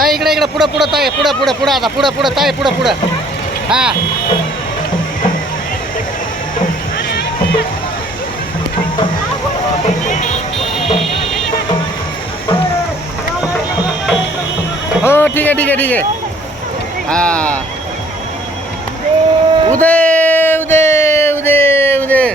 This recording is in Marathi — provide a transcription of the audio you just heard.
ताई इकडे इकडे पुढं पुढं ताई पुढं पुढं पुढं आता पुढं पुढं ताई पुढं पुढं. हा. हो ठीक आहे ठीक आहे ठीक आहे. हा. उदय उदय उदय उदय.